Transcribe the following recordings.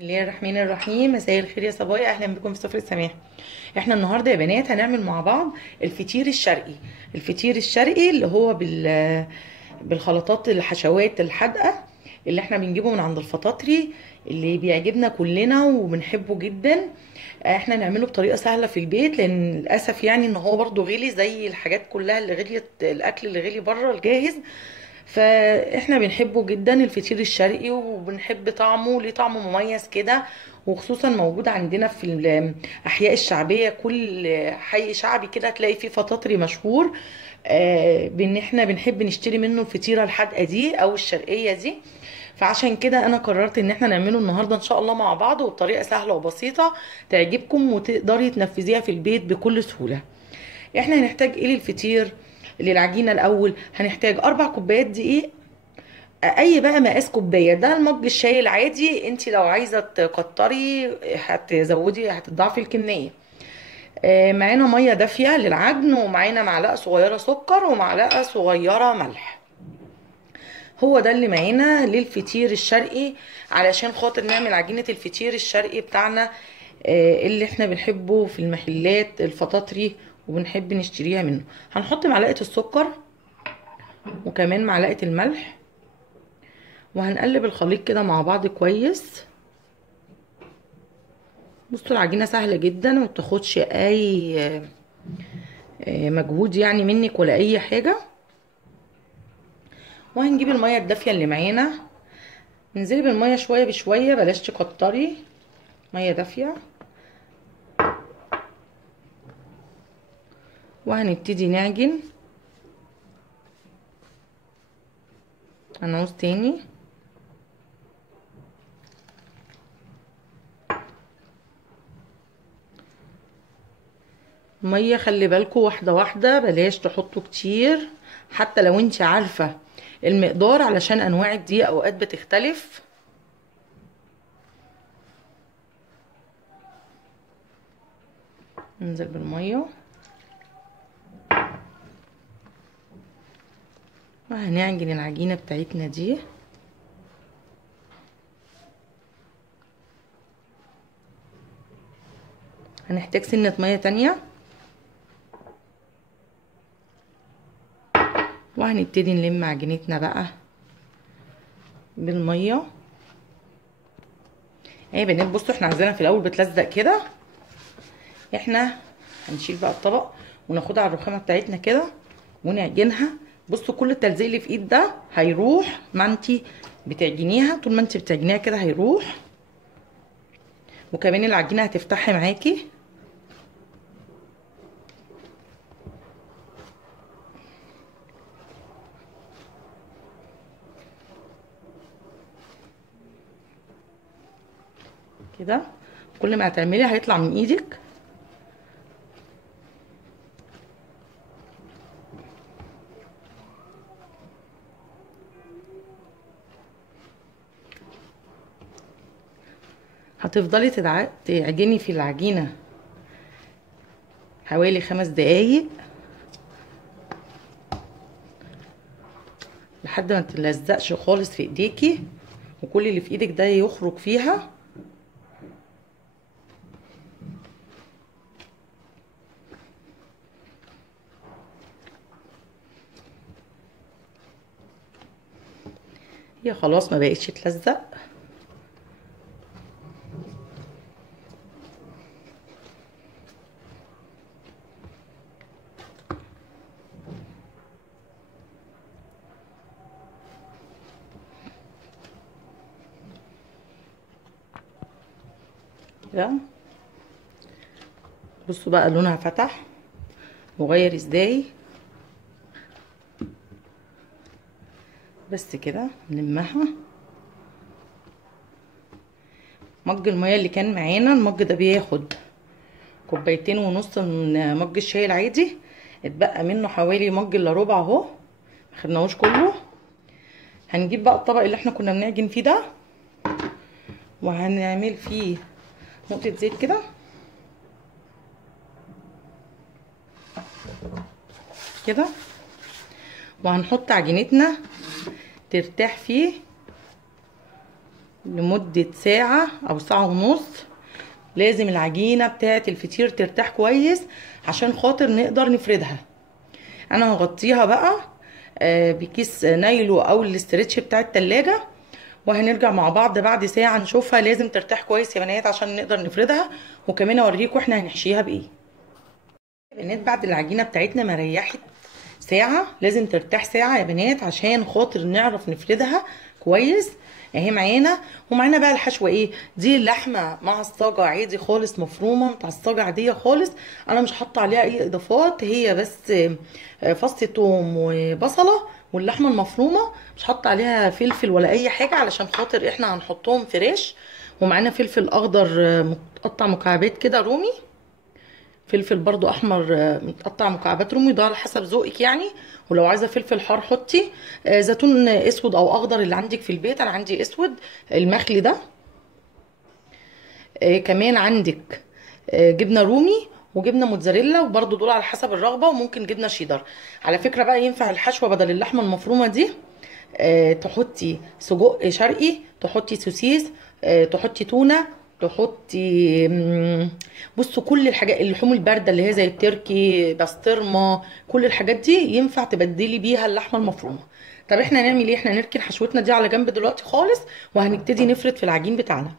الله الرحمن الرحيم. مساء الخير يا صبايا، اهلا بكم في سفرة سماح. احنا النهارده يا بنات هنعمل مع بعض الفطير الشرقي. الفطير الشرقي اللي هو بالخلطات الحشوات الحادقه اللي احنا بنجيبه من عند الفطاطري، اللي بيعجبنا كلنا وبنحبه جدا. احنا نعمله بطريقه سهله في البيت، لان للاسف يعني ان هو برضو غلي زي الحاجات كلها اللي غليت، الاكل اللي غلي بره الجاهز. فاحنا بنحبه جدا الفطير الشرقي، وبنحب طعمه، ليه طعم مميز كده. وخصوصا موجود عندنا في الاحياء الشعبيه، كل حي شعبي كده هتلاقي فيه فطاطري مشهور. بان احنا بنحب نشتري منه الفطيره الحادقه دي او الشرقيه دي. فعشان كده انا قررت ان احنا نعمله النهارده ان شاء الله مع بعض، وبطريقه سهله وبسيطه تعجبكم وتقدري تنفذيها في البيت بكل سهوله. احنا هنحتاج ايه للفطير؟ للعجينه الاول هنحتاج 4 كوبايات دقيق، اي بقى مقاس كوبايه، ده المج الشاي العادي. انت لو عايزه تكتري هتزودي هتضاعفي الكميه. معانا ميه دافيه للعجن، ومعانا معلقه صغيره سكر ومعلقه صغيره ملح. هو ده اللي معانا للفطير الشرقي، علشان خاطر نعمل عجينه الفطير الشرقي بتاعنا، اللي احنا بنحبه في المحلات الفطاطري وبنحب نشتريها منه. هنحط معلقه السكر وكمان معلقه الملح، وهنقلب الخليط كده مع بعض كويس. بصوا العجينه سهله جدا وما بتاخدش اي مجهود يعني منك ولا اي حاجه. وهنجيب الميه الدافيه اللي معانا، انزلي بالميه شويه بشويه، بلاش تكتري، ميه دافيه. وهنبتدي نعجن. هنعوز تاني. ميه خلي بالكوا واحده واحده، بلاش تحطوا كتير حتى لو انت عارفه المقدار، علشان انواع الدقيق اوقات بتختلف. ننزل بالميه وهنعجن العجينه بتاعتنا دي. هنحتاج سنه ميه تانية، وهنبتدي نلم عجينتنا بقى بالميه. اهي يا بنات، بصوا احنا عايزينها في الاول بتلزق كده. احنا هنشيل بقى الطبق وناخدها على الرخامه بتاعتنا كده ونعجنها. بصوا كل التلزيق اللي في ايد ده هيروح ما انتي بتعجنيها، طول ما انتي بتعجنيها كده هيروح. وكمان العجينه هتفتحي معاكي. كده كل ما هتعملي هيطلع من ايدك. هتفضلي تعجني في العجينه حوالي 5 دقايق لحد ما تلزقش خالص في ايديكي، وكل اللي في ايدك ده يخرج فيها. هي خلاص ما بقتش تلزق. كده بصوا بقى لونها فتح وغير ازاي. بس كده نلمها. مج الميه اللي كان معانا، المج ده بياخد 2.5 كوبايات من مج الشاي العادي، اتبقى منه حوالي مج الا ربع اهو، مخدناهوش كله. هنجيب بقى الطبق اللي احنا كنا بنعجن فيه ده، وهنعمل فيه نقطة زيت كده كده، وهنحط عجينتنا ترتاح فيه. لمدة ساعة او ساعة ونص. لازم العجينة بتاعت الفطير ترتاح كويس عشان خاطر نقدر نفردها. انا هغطيها بقى بكيس نايلو او الاسترتش بتاع التلاجة، وهنرجع مع بعض بعد ساعة نشوفها. لازم ترتاح كويس يا بنات عشان نقدر نفردها، وكمان اوريكم احنا هنحشيها بايه. يا بنات بعد العجينة بتاعتنا ما ريحت ساعة، لازم ترتاح ساعة يا بنات عشان خاطر نعرف نفردها كويس. اهي معانا. ومعانا بقى الحشوة ايه دي، اللحمة معصجة عادي خالص، مفرومة متعصجة عادية خالص. انا مش حاطة عليها اي اضافات، هي بس فص ثوم وبصلة واللحمة المفرومة. مش حاطة عليها فلفل ولا اي حاجة علشان خاطر احنا هنحطهم فريش. ومعانا فلفل اخضر متقطع مكعبات كده رومي، فلفل برضو احمر متقطع مكعبات رومي، ده على حسب ذوقك يعني. ولو عايزه فلفل حار حطي. زيتون اسود او اخضر اللي عندك في البيت، انا عندي اسود المخلي ده. كمان عندك جبنه رومي وجبنه موتزاريلا، وبرضو دول على حسب الرغبه، وممكن جبنه شيدر. على فكره بقى ينفع الحشوه بدل اللحمه المفرومه دي تحطي سجق شرقي، تحطي سوسيس، تحطي تونه، تحطي بصوا كل الحاجات، اللحوم البارده اللي هي زي التركي، بسطرمه، كل الحاجات دي ينفع تبدلي بيها اللحمه المفرومه. طب احنا هنعمل ايه؟ احنا نركن حشوتنا دي على جنب دلوقتي خالص، وهنبتدي نفرد في العجين بتاعنا.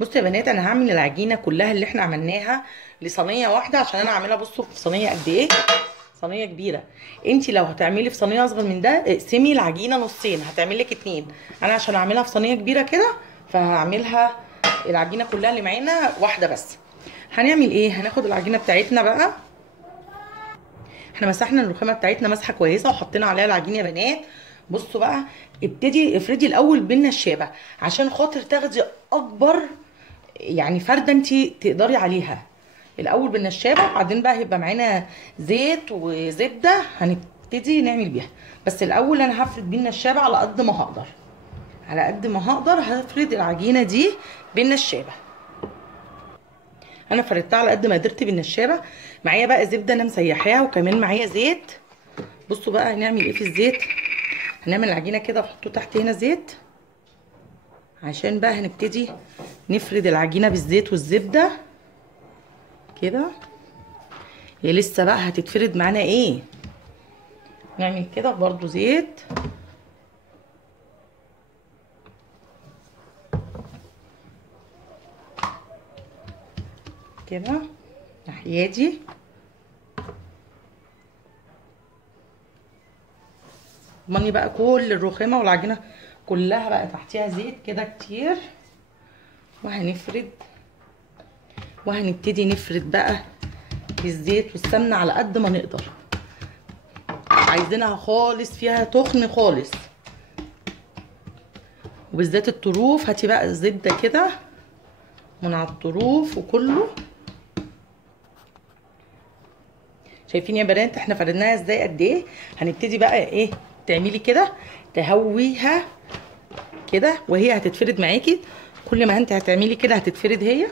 بصوا يا بنات انا هعمل العجينه كلها اللي احنا عملناها لصينيه واحده، عشان انا عاملها بصوا في صينيه قد ايه، صينيه كبيره. انت لو هتعملي في صينيه اصغر من ده اقسمي العجينه نصين، هتعمل لك اتنين. انا عشان اعملها في صينيه كبيره كده فهعملها العجينه كلها اللي معانا واحده بس. هنعمل ايه؟ هناخد العجينه بتاعتنا بقى، احنا مسحنا الرخامه بتاعتنا مسحه كويسه وحطينا عليها العجينه يا بنات. بصوا بقى، ابتدي افردي الاول بالنشابه عشان خاطر تاخدي اكبر يعني فرده انت تقدري عليها. الاول بالنشابه، وبعدين بقى هيبقى معانا زيت وزبده هنبتدي نعمل بيها. بس الاول انا هفرد بالنشابه على قد ما هقدر، على قد ما هقدر هفرد العجينه دي بالنشابه. انا فردتها على قد ما قدرت بالنشابه. معايا بقى زبده انا مسيحاها، وكمان معايا زيت. بصوا بقى هنعمل ايه في الزيت. هنعمل العجينه كده وحطه تحت هنا زيت، عشان بقى هنبتدي نفرد العجينه بالزيت والزبده كده. هي لسه بقى هتتفرد معانا ايه. نعمل كده برضو زيت كده ناحيه دي. ضمني بقى كل الرخامه والعجينه كلها بقى تحتيها زيت كده كتير. وهنفرد وهنبتدي نفرد بقى بالزيت والسمنه على قد ما نقدر. عايزينها خالص فيها تخن خالص، وبالذات الطروف. هاتي بقى الزبده كده من على الطروف وكله. شايفين يا بنات احنا فردناها ازاي قد ايه. هنبتدي بقى ايه، تعملي كده تهويها كده وهي هتتفرد معاكي. كل ما انت هتعملي كده هتتفرد هي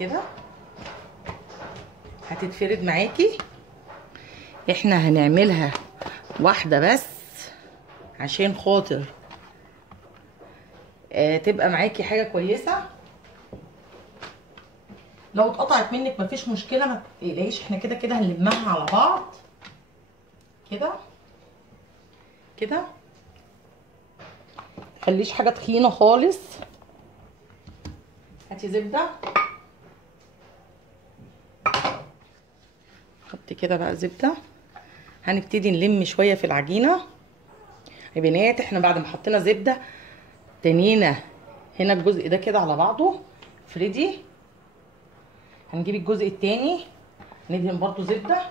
كده، هتتفرد معاكي. احنا هنعملها واحده بس عشان خاطر تبقى معاكي حاجه كويسه. لو اتقطعت منك مفيش مشكله، ما تقلقيش، احنا كده كده هنلمها على بعض كده كده. متخليش حاجه تخينه خالص. هاتي زبده، حطي كده بقى زبده. هنبتدي نلم شويه في العجينه يا بنات. احنا بعد ما حطينا زبده تنينا هنا الجزء ده كده على بعضه. افردي. هنجيب الجزء التاني ندهن برضو زبده.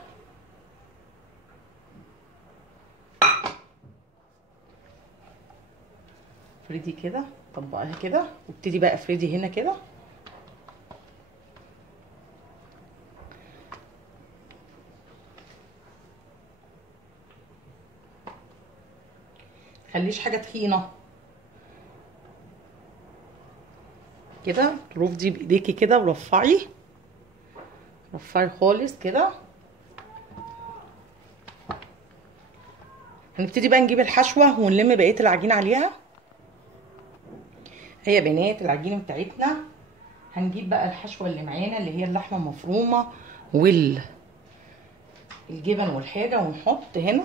افردي كده، طبقيها كده، وابتدي بقى افردي هنا كده. مخليش حاجه تخينه كده. الطروف دي بايديكي كده ورفعي، رفعي خالص كده. هنبتدي بقى نجيب الحشوه ونلم بقيه العجين عليها. هي يا بنات العجينه بتاعتنا، هنجيب بقى الحشوه اللي معانا اللي هي اللحمه المفرومه والجبن والحاجه، ونحط هنا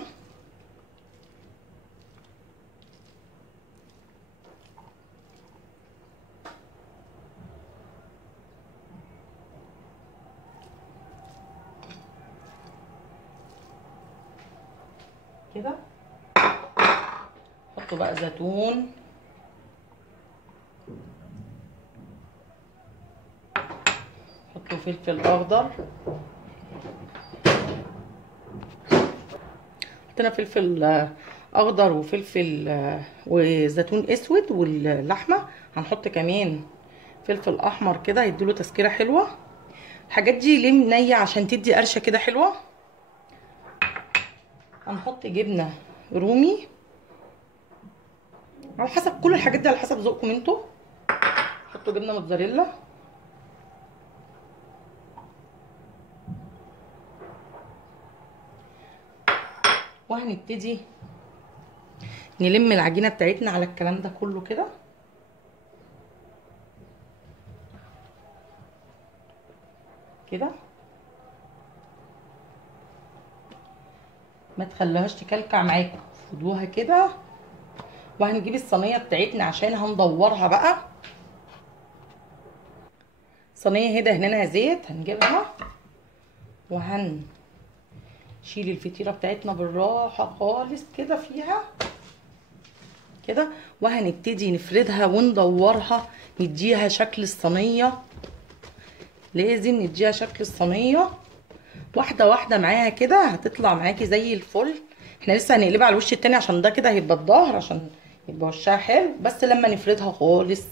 كده. حطوا بقى زيتون، حطوا فلفل اخضر، حطينا فلفل اخضر وفلفل وزيتون اسود، واللحمه هنحط كمان فلفل احمر كده يديله تسكيره حلوه. الحاجات دي ليه نيه؟ عشان تدي قرشه كده حلوه. هنحط جبنه رومي على حسب، كل الحاجات دي على حسب ذوقكم انتوا. حطوا جبنه موتزاريلا، وهنبتدي نلم العجينه بتاعتنا على الكلام ده كله كده. كده ما تخلوهاش تكلكع معاكم، خدوها كده. وهنجيب الصينيه بتاعتنا عشان هندورها بقى. صينيه هنا دهنها زيت، هنجيبها وهنشيل الفطيره بتاعتنا بالراحه خالص كده فيها كده، وهنبتدي نفردها وندورها، نديها شكل الصينيه. لازم نديها شكل الصينيه واحده واحده معاها كده، هتطلع معاكي زي الفل. احنا لسه هنقلبها على الوش التاني عشان ده كده هيبقى الظهر، عشان يبقى وشها حلو، بس لما نفردها خالص.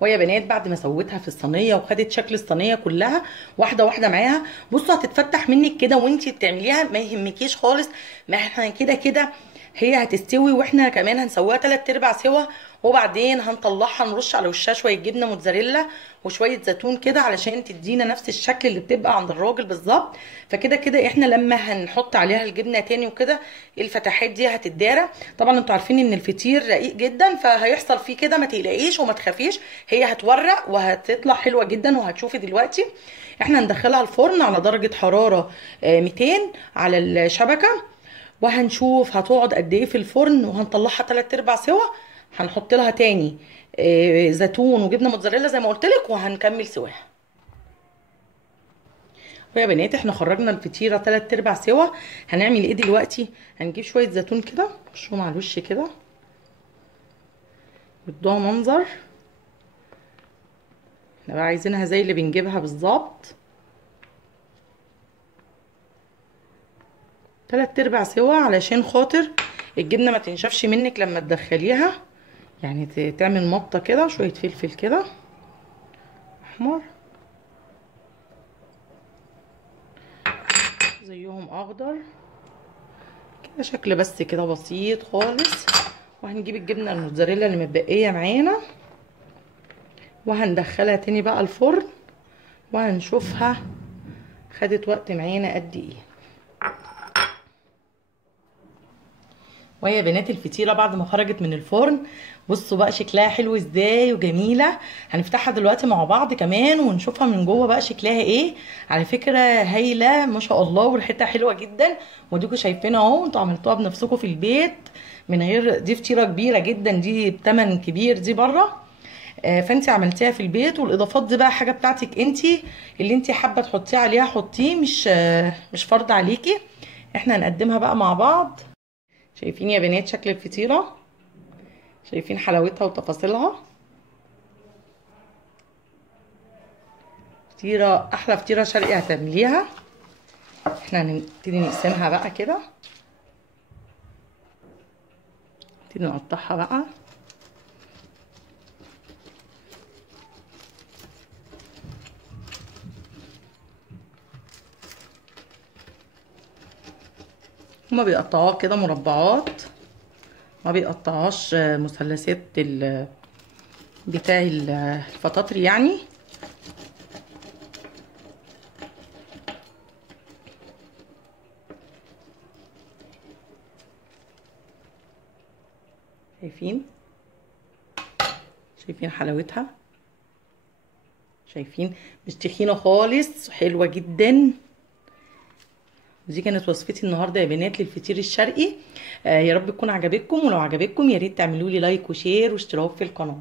ويا بنات بعد ما سويتها في الصينيه وخدت شكل الصينيه كلها واحده واحده معاها، بصوا هتتفتح منك كده وانتي بتعمليها، ما يهمكيش خالص. ما احنا كده كده هي هتستوي، واحنا كمان هنسويها 3/4 سوا، وبعدين هنطلعها نرش على وشها شويه جبنه موتزاريلا وشويه زيتون كده علشان تدينا نفس الشكل اللي بتبقى عند الراجل بالظبط. فكده كده احنا لما هنحط عليها الجبنه تاني وكده الفتحات دي هتتدارى. طبعا انتوا عارفين ان الفطير رقيق جدا، فهيحصل فيه كده، ما تقلقيش وما تخافيش، هي هتورق وهتطلع حلوه جدا. وهتشوفي دلوقتي احنا هندخلها الفرن على درجه حراره 200 على الشبكه، وهنشوف هتقعد قد ايه في الفرن، وهنطلعها 3/4 سوا. هنحط لها تاني زيتون وجبنه موتزاريلا زي ما قلت لك، وهنكمل سواها. ويا بنات احنا خرجنا الفطيره 3/4 سوا. هنعمل ايه دلوقتي؟ هنجيب شويه زيتون كده نرشهم على الوش كده، يدوها منظر. احنا بقى عايزينها زي اللي بنجيبها بالظبط، 3/4 سوا، علشان خاطر الجبنه ما تنشفش منك لما تدخليها. يعني تعمل مطه كده، شويه فلفل كده احمر زيهم اخضر كده، شكل بس كده بسيط خالص. وهنجيب الجبنه الموتزاريلا اللي متبقيه معانا، وهندخلها تاني بقى الفرن، وهنشوفها خدت وقت معانا قد ايه. وهي بنات الفطيره بعد ما خرجت من الفرن، بصوا بقى شكلها حلو ازاي وجميله. هنفتحها دلوقتي مع بعض كمان ونشوفها من جوه بقى شكلها ايه. على فكره هايله ما شاء الله، وريحتها حلوه جدا. وديكوا شايفينها اهو، انتوا عملتوها بنفسكم في البيت من غير، دي فطيره كبيره جدا، دي بتمن كبير دي بره. فانت عملتيها في البيت، والاضافات دي بقى حاجه بتاعتك انت، اللي انت حابه تحطيه عليها حطيه، مش فرض عليكي. احنا هنقدمها بقى مع بعض. شايفين يا بنات شكل الفطيره؟ شايفين حلاوتها وتفاصيلها؟ فطيره، احلى فطيره شرقي هتعمليها. احنا هنبتدي نقسمها بقى كده، نبتدي نقطعها بقى. هما بيقطعوها كده مربعات ما بيقطعهاش مثلثات بتاع الفطاطري يعني. شايفين حلاوتها؟ شايفين؟ مش تخينه خالص، حلوه جدا. دي كانت وصفتي النهارده يا بنات للفطير الشرقي. يا رب تكون عجبتكم، ولو عجبتكم يا ريت تعملوا لي لايك وشير واشتراك في القناه.